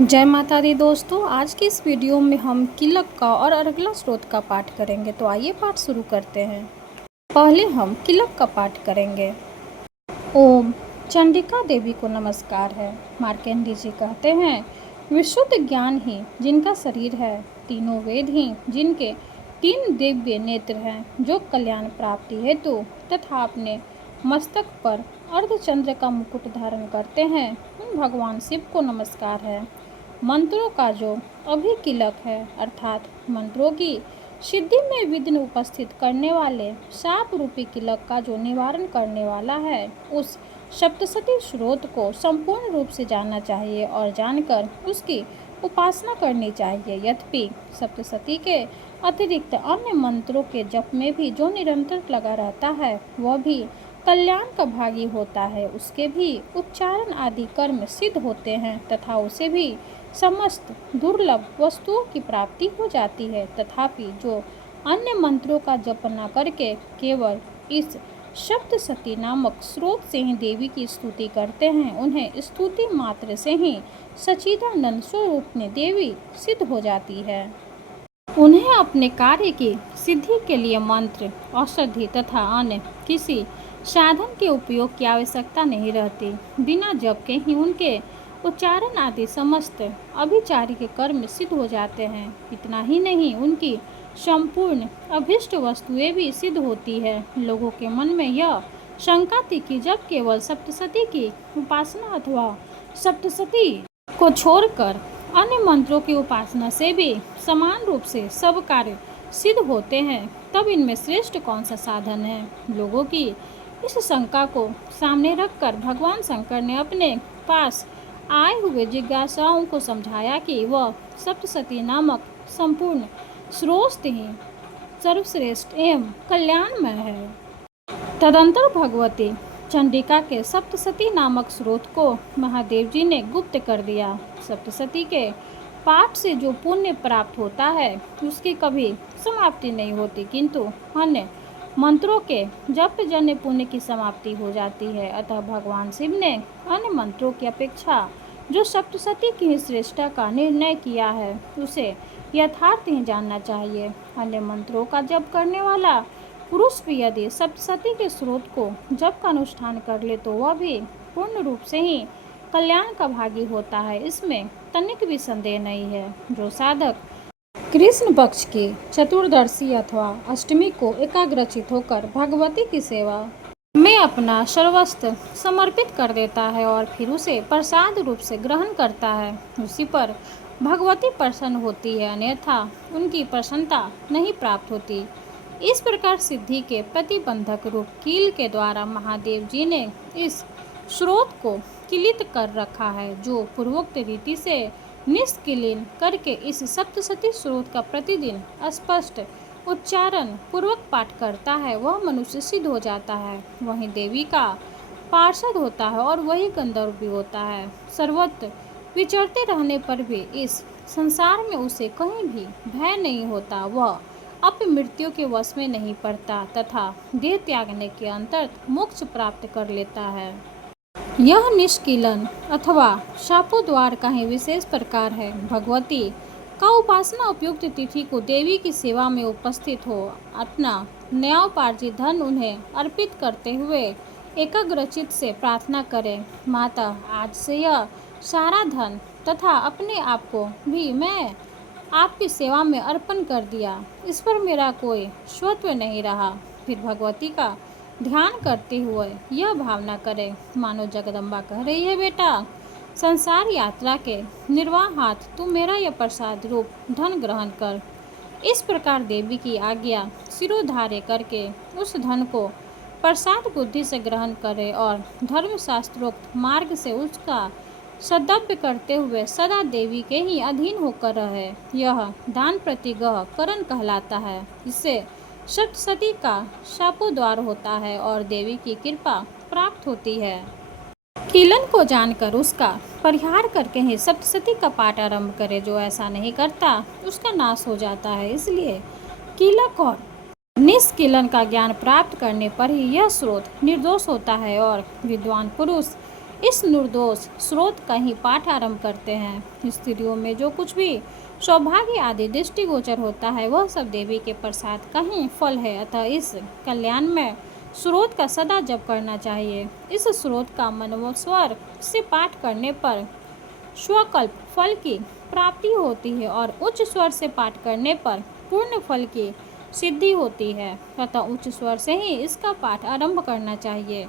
जय माता दी दोस्तों। आज की इस वीडियो में हम किलक का और अर्गला स्रोत का पाठ करेंगे। तो आइए पाठ शुरू करते हैं। पहले हम किलक का पाठ करेंगे। ओम चंडिका देवी को नमस्कार है। मार्कंडेय जी कहते हैं, विशुद्ध ज्ञान ही जिनका शरीर है, तीनों वेद ही जिनके तीन दिव्य नेत्र हैं, जो कल्याण प्राप्ति हेतु तथा अपने मस्तक पर अर्धचंद्र का मुकुट धारण करते हैं, उन भगवान शिव को नमस्कार है। मंत्रों का जो अभिकिलक है, अर्थात मंत्रों की सिद्धि में विघ्न उपस्थित करने वाले शाप रूपी किलक का जो निवारण करने वाला है, उस सप्तशती स्रोत को संपूर्ण रूप से जानना चाहिए और जानकर उसकी उपासना करनी चाहिए। यद्यपि सप्तशती के अतिरिक्त अन्य मंत्रों के जप में भी जो निरंतर लगा रहता है, वह भी कल्याण का भागी होता है। उसके भी उच्चारण आदि कर्म सिद्ध होते हैं तथा उसे भी समस्त दुर्लभ वस्तुओं की प्राप्ति हो जाती है। तथापि जो अन्य मंत्रों का जप न करके केवल इस सप्तशती नामक स्रोत से ही देवी की स्तुति करते हैं, उन्हें स्तुति मात्र से ही सच्चिदानंद स्वरूप में देवी सिद्ध हो जाती है। उन्हें अपने कार्य की सिद्धि के लिए मंत्र, औषधि तथा अन्य किसी साधन के उपयोग की आवश्यकता नहीं रहती। बिना जप के ही उनके उच्चारण आदि समस्त अभिचारिक कर्म सिद्ध हो जाते हैं। इतना ही नहीं, उनकी संपूर्ण अभीष्ट वस्तुएं भी सिद्ध होती है। लोगों के मन में यह शंका थी कि जब केवल सप्तशती की उपासना अथवा सप्तशती को छोड़कर अन्य मंत्रों की उपासना से भी समान रूप से सब कार्य सिद्ध होते हैं, तब इनमें श्रेष्ठ कौन सा साधन है। लोगों की इस शंका को सामने रखकर भगवान शंकर ने अपने पास आए हुए जिज्ञासाओं को समझाया कि वह सप्तशती नामक संपूर्ण स्रोत ही सर्वश्रेष्ठ एवं कल्याणमय है। तदंतर भगवती चंडिका के सप्तशती नामक स्रोत को महादेव जी ने गुप्त कर दिया। सप्तशती के पाठ से जो पुण्य प्राप्त होता है, उसकी कभी समाप्ति नहीं होती, किंतु अन्य मंत्रों के जप जन्य पुण्य की समाप्ति हो जाती है। अतः भगवान शिव ने अन्य मंत्रों की अपेक्षा जो सप्तशती की श्रेष्ठता का निर्णय किया है, उसे यथार्थ ही जानना चाहिए। अन्य मंत्रों का जप करने वाला पुरुष भी यदि सप्तशती के स्रोत को जप का अनुष्ठान कर ले, तो वह भी पूर्ण रूप से ही कल्याण का भागी होता है। इसमें तनिक भी संदेह नहीं है। जो साधक कृष्ण पक्ष की चतुर्दशी अथवा अष्टमी को एकाग्रचित होकर भगवती की सेवा में अपना सर्वस्व समर्पित कर देता है और फिर उसे प्रसाद रूप से ग्रहण करता है, उसी पर भगवती प्रसन्न होती है, अन्यथा उनकी प्रसन्नता नहीं प्राप्त होती। इस प्रकार सिद्धि के प्रतिबंधक रूप कील के द्वारा महादेव जी ने इस स्रोत को किलित कर रखा है। जो पूर्वोक्त रीति से निष्किलीन करके इस सप्तशती स्रोत का प्रतिदिन स्पष्ट उच्चारण पूर्वक पाठ करता है, वह मनुष्य सिद्ध हो जाता है। वही देवी का पार्षद होता है और वही गंधर्व भी होता है। सर्वत्र विचरते रहने पर भी इस संसार में उसे कहीं भी भय नहीं होता। वह अपनी मृत्यु के वश में नहीं पड़ता तथा देह त्यागने के अंतर्गत मोक्ष प्राप्त कर लेता है। यह निष्किलन अथवा शापोद्वार का ही विशेष प्रकार है। भगवती का उपासना उपयुक्त तिथि को देवी की सेवा में उपस्थित हो अपना न्यायोपार्जित धन उन्हें अर्पित करते हुए एकाग्रचित से प्रार्थना करें, माता आज से यह सारा धन तथा अपने आप को भी मैं आपकी सेवा में अर्पण कर दिया। इस पर मेरा कोई स्वत्व नहीं रहा। फिर भगवती का ध्यान करते हुए यह भावना करें, मानो जगदम्बा कह रही है, बेटा संसार यात्रा के निर्वाहात तू मेरा यह प्रसाद रूप धन ग्रहण कर। इस प्रकार देवी की आज्ञा सिरोधार्य करके उस धन को प्रसाद बुद्धि से ग्रहण करे और धर्मशास्त्रोक्त मार्ग से उसका सद्व्य करते हुए सदा देवी के ही अधीन होकर रहे। यह दान प्रतिग्रह करण कहलाता है। इससे सप्तशती का शापोद्वार होता है और देवी की कृपा प्राप्त होती है। कीलन को जानकर उसका परिहार करके ही सप्तशती का पाठ आरंभ करे। जो ऐसा नहीं करता उसका नाश हो जाता है। इसलिए कीलक और निष्कीलन का ज्ञान प्राप्त करने पर ही यह स्रोत निर्दोष होता है और विद्वान पुरुष इस निर्दोष स्रोत का ही पाठ आरंभ करते हैं। स्त्रियों में जो कुछ भी सौभाग्य आदि दृष्टिगोचर होता है वह सब देवी के प्रसाद का ही फल है, अतः इस कल्याण में स्रोत का सदा जप करना चाहिए। इस स्रोत का मनोस्वर से पाठ करने पर स्वकल्प फल की प्राप्ति होती है और उच्च स्वर से पाठ करने पर पूर्ण फल की सिद्धि होती है, अतः उच्च स्वर से ही इसका पाठ आरंभ करना चाहिए,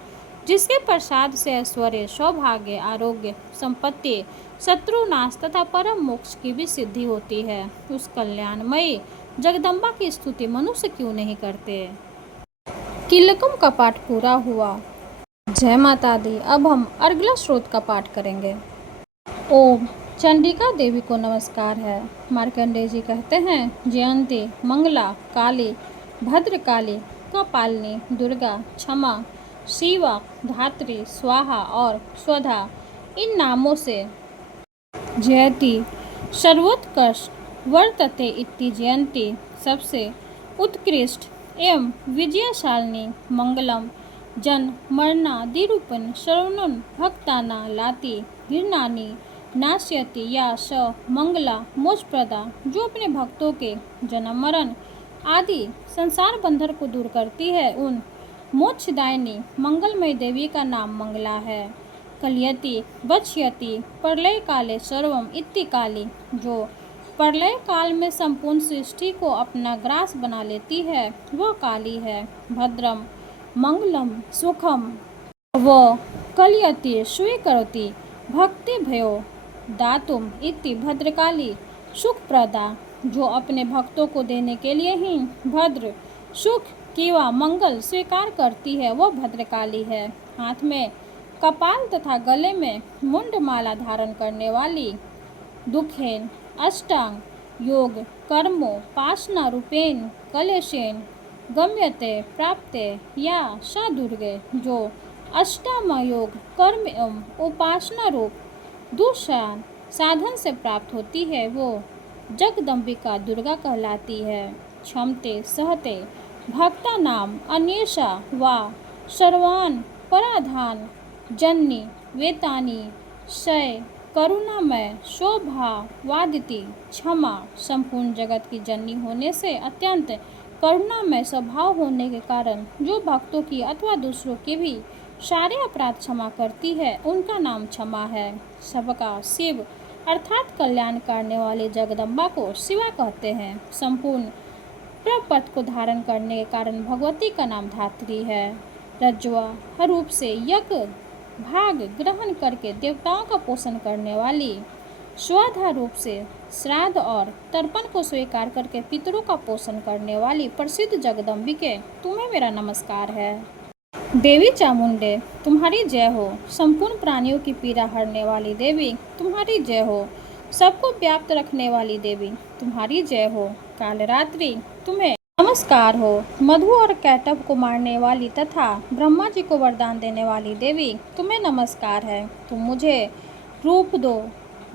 जिसके प्रसाद से ऐश्वर्य, सौभाग्य, आरोग्य, संपत्ति, शत्रुनाश तथा परम मोक्ष की भी सिद्धि होती है। उस कल्याणमयी जगदम्बा की स्तुति मनुष्य क्यों नहीं करते। किलकम का पाठ पूरा हुआ। जय माता दी। अब हम अर्गला स्रोत का पाठ करेंगे। ओम चंडिका देवी को नमस्कार है। मार्कंडेय जी कहते हैं, जयंती, मंगला, काली, भद्रकाली, कपालिनी, दुर्गा, क्षमा, शिवा, धात्री, स्वाहा और स्वधा इन नामों से जयति सर्वोत्कृष्ट वर्तते इति जयंती सबसे उत्कृष्ट एवं विजयशालिनी मंगलम जन मरणादिरूपण शरणं भक्ताना लाती हिरणानी नाश्यति या स मंगला मोक्षप्रदा, जो अपने भक्तों के जन्म मरण आदि संसार बंधन को दूर करती है, उन मोक्षदायिनी मंगलमय देवी का नाम मंगला है। कलयति बच्यति प्रलय काले सर्वम इति काली, जो प्रलय काल में संपूर्ण सृष्टि को अपना ग्रास बना लेती है वह काली है। भद्रम मंगलम सुखम व कलयति स्वीकरोति भक्ति भयो दातुम इति भद्रकाली सुखप्रदा, जो अपने भक्तों को देने के लिए ही भद्र सुख किवा मंगल स्वीकार करती है वह भद्रकाली है। हाथ में कपाल तथा गले में मुंडमाला धारण करने वाली दुखेन अष्टांग योग कर्मो पासना रूपेण कलेशेन गम्यते प्राप्ते या सा दुर्गे, जो अष्टांग योग कर्म एवं उपासना रूप दुष्यान साधन से प्राप्त होती है वो जगदम्बिका दुर्गा कहलाती है। क्षमते सहते भक्ता नाम अन्येषा वा सर्वान पराधान जननी वेतानी शय करुणामय शोभा वादिति क्षमा, संपूर्ण जगत की जननी होने से अत्यंत करुणामय स्वभाव होने के कारण जो भक्तों की अथवा दूसरों की भी सारे अपराध क्षमा करती है उनका नाम क्षमा है। सबका शिव अर्थात कल्याण करने वाले जगदम्बा को शिवा कहते हैं। संपूर्ण प्रपथ को धारण करने के कारण भगवती का नाम धात्री है। रज्ज्वा रूप से यज्ञ भाग ग्रहण करके देवताओं का पोषण करने वाली, स्वाधा रूप से श्राद्ध और तर्पण को स्वीकार करके पितरों का पोषण करने वाली प्रसिद्ध जगदम्बिके, तुम्हें मेरा नमस्कार है। देवी चामुंडे तुम्हारी जय हो। संपूर्ण प्राणियों की पीड़ा हरने वाली देवी तुम्हारी जय हो। सबको व्याप्त रखने वाली देवी तुम्हारी जय हो। कालरात्रि तुम्हें नमस्कार हो। मधु और कैटभ को मारने वाली तथा ब्रह्मा जी को वरदान देने वाली देवी तुम्हें नमस्कार है। तुम मुझे रूप दो,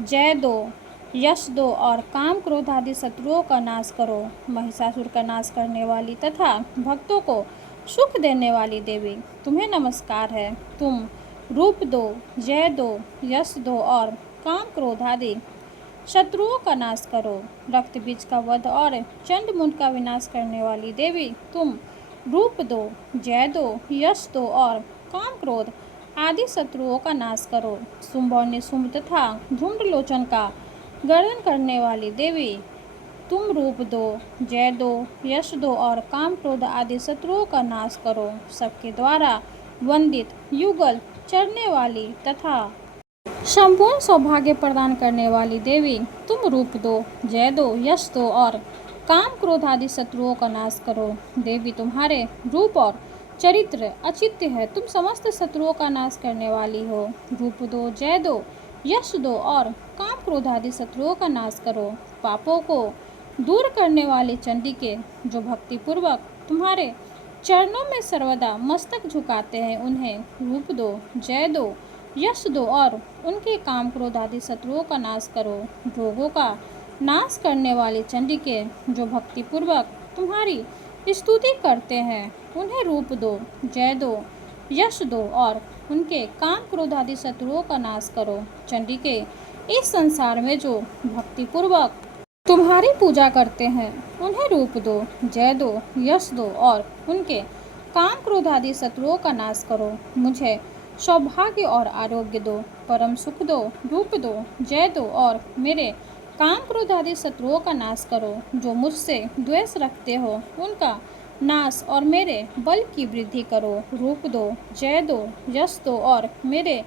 जय दो, यश दो और काम क्रोध आदि शत्रुओं का नाश करो। महिषासुर का नाश करने वाली तथा भक्तों को सुख देने वाली देवी तुम्हें नमस्कार है। तुम रूप दो, जय दो, यश दो और काम क्रोध आदि शत्रुओं का नाश करो। रक्त बीज का वध और चंड मुंड का विनाश करने वाली देवी तुम रूप दो, जय दो, यश दो और काम क्रोध आदि शत्रुओं का नाश करो। शुंभ और निशुंभ तथा धूम्रलोचन का गर्दन करने वाली देवी तुम रूप दो, जय दो, यश दो और काम क्रोध आदि शत्रुओं का नाश करो। सबके द्वारा वंदित युगल चढ़ने वाली तथा संपूर्ण सौभाग्य प्रदान करने वाली देवी तुम रूप दो, जय दो, यश दो और काम क्रोध आदि शत्रुओं का नाश करो। देवी तुम्हारे रूप और चरित्र अचित्य है। तुम समस्त शत्रुओं का नाश करने वाली हो। रूप दो, जय दो, यश दो और काम क्रोध आदि शत्रुओं का नाश करो। पापों को दूर करने वाले चंडिके, जो भक्ति पूर्वक तुम्हारे चरणों में सर्वदा मस्तक झुकाते हैं, उन्हें रूप दो, जय दो, यश दो और उनके काम क्रोध आदि शत्रुओं का नाश करो। रोगों का नाश करने वाले चंडिके, जो भक्ति पूर्वक तुम्हारी स्तुति करते हैं, उन्हें रूप दो, जय दो, यश दो और उनके काम क्रोध आदि शत्रुओं का नाश करो। चंडिके, इस संसार में जो भक्तिपूर्वक तुम्हारी पूजा करते हैं उन्हें रूप दो, जय दो, यश दो और उनके काम क्रोध आदि शत्रुओं का नाश करो। मुझे सौभाग्य और आरोग्य दो, परम सुख दो, रूप दो, जय दो और मेरे काम क्रोध आदि शत्रुओं का नाश करो। जो मुझसे द्वेष रखते हो उनका नाश और मेरे बल की वृद्धि करो। रूप दो, जय दो, यश दो और मेरे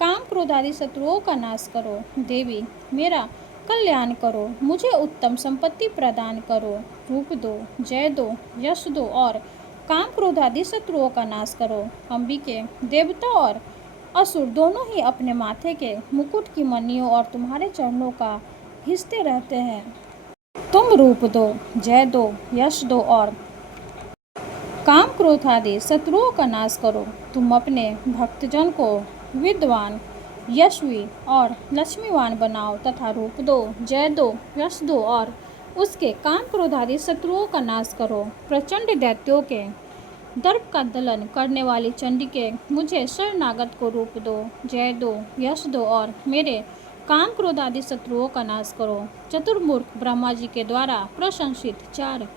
काम क्रोध आदि शत्रुओं का नाश करो। देवी, मेरा कल्याण करो, मुझे उत्तम संपत्ति प्रदान करो। रूप दो, जय दो, यश दो और काम क्रोध आदि शत्रुओं का नाश करो। अंबिके, देवता और असुर दोनों ही अपने माथे के मुकुट की मणियों और तुम्हारे चरणों का घिसते रहते हैं। तुम रूप दो, जय दो, यश दो और काम क्रोध आदि शत्रुओं का नाश करो। तुम अपने भक्तजन को विद्वान, यशवी और लक्ष्मीवान बनाओ तथा रूप दो, जय दो, यश दो और उसके काम क्रोध आदि शत्रुओं का नाश करो। प्रचंड दैत्यों के दर्प का दलन करने वाली चंडिके, मुझे शरणागत को रूप दो, जय दो, यश दो और मेरे काम क्रोध आदि शत्रुओं का नाश करो। चतुर्मुख ब्रह्मा जी के द्वारा प्रशंसित चार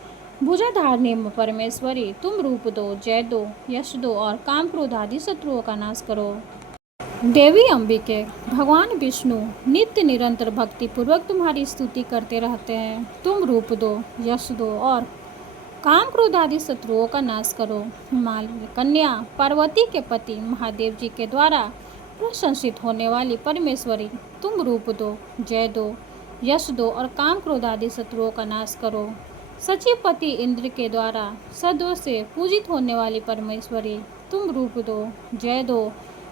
भुजाधारिणी परमेश्वरी, तुम रूप दो, जय दो, यश दो और काम क्रोध आदि शत्रुओं का नाश करो। देवी अंबिके, भगवान विष्णु नित्य निरंतर भक्ति पूर्वक तुम्हारी स्तुति करते रहते हैं। तुम रूप दो, यश दो और काम क्रोध आदि शत्रुओं का नाश करो। हिमालय कन्या पार्वती के पति महादेव जी के द्वारा प्रशंसित होने वाली परमेश्वरी, तुम रूप दो, जय दो, यश दो और काम क्रोध आदि शत्रुओं का नाश करो। सचिवपति इंद्र के द्वारा सदों से पूजित होने वाली परमेश्वरी, तुम रूप दो, जय दो,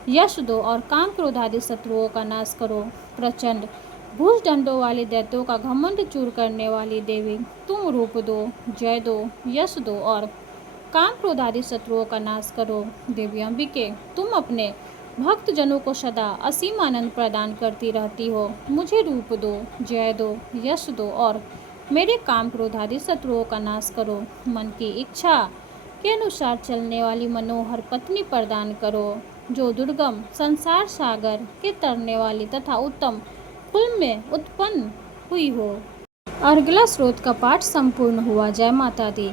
यश दो और काम क्रोध आदि शत्रुओं का नाश करो। प्रचंड भुजदंडों वाले दैत्यों का घमंड चूर करने वाली देवी, तुम रूप दो, जय दो, यश दो और काम क्रोध आदि शत्रुओं का नाश करो। देवी अंबिके, तुम अपने भक्तजनों को सदा असीम आनंद प्रदान करती रहती हो। मुझे रूप दो, जय दो, यश दो और मेरे काम क्रोध आदि शत्रुओं का नाश करो। मन की इच्छा के अनुसार चलने वाली मनोहर पत्नी प्रदान करो, जो दुर्गम संसार सागर के तरने वाली तथा उत्तम कुल में उत्पन्न हुई हो। अर्गला स्रोत का पाठ संपूर्ण हुआ। जय माता दी।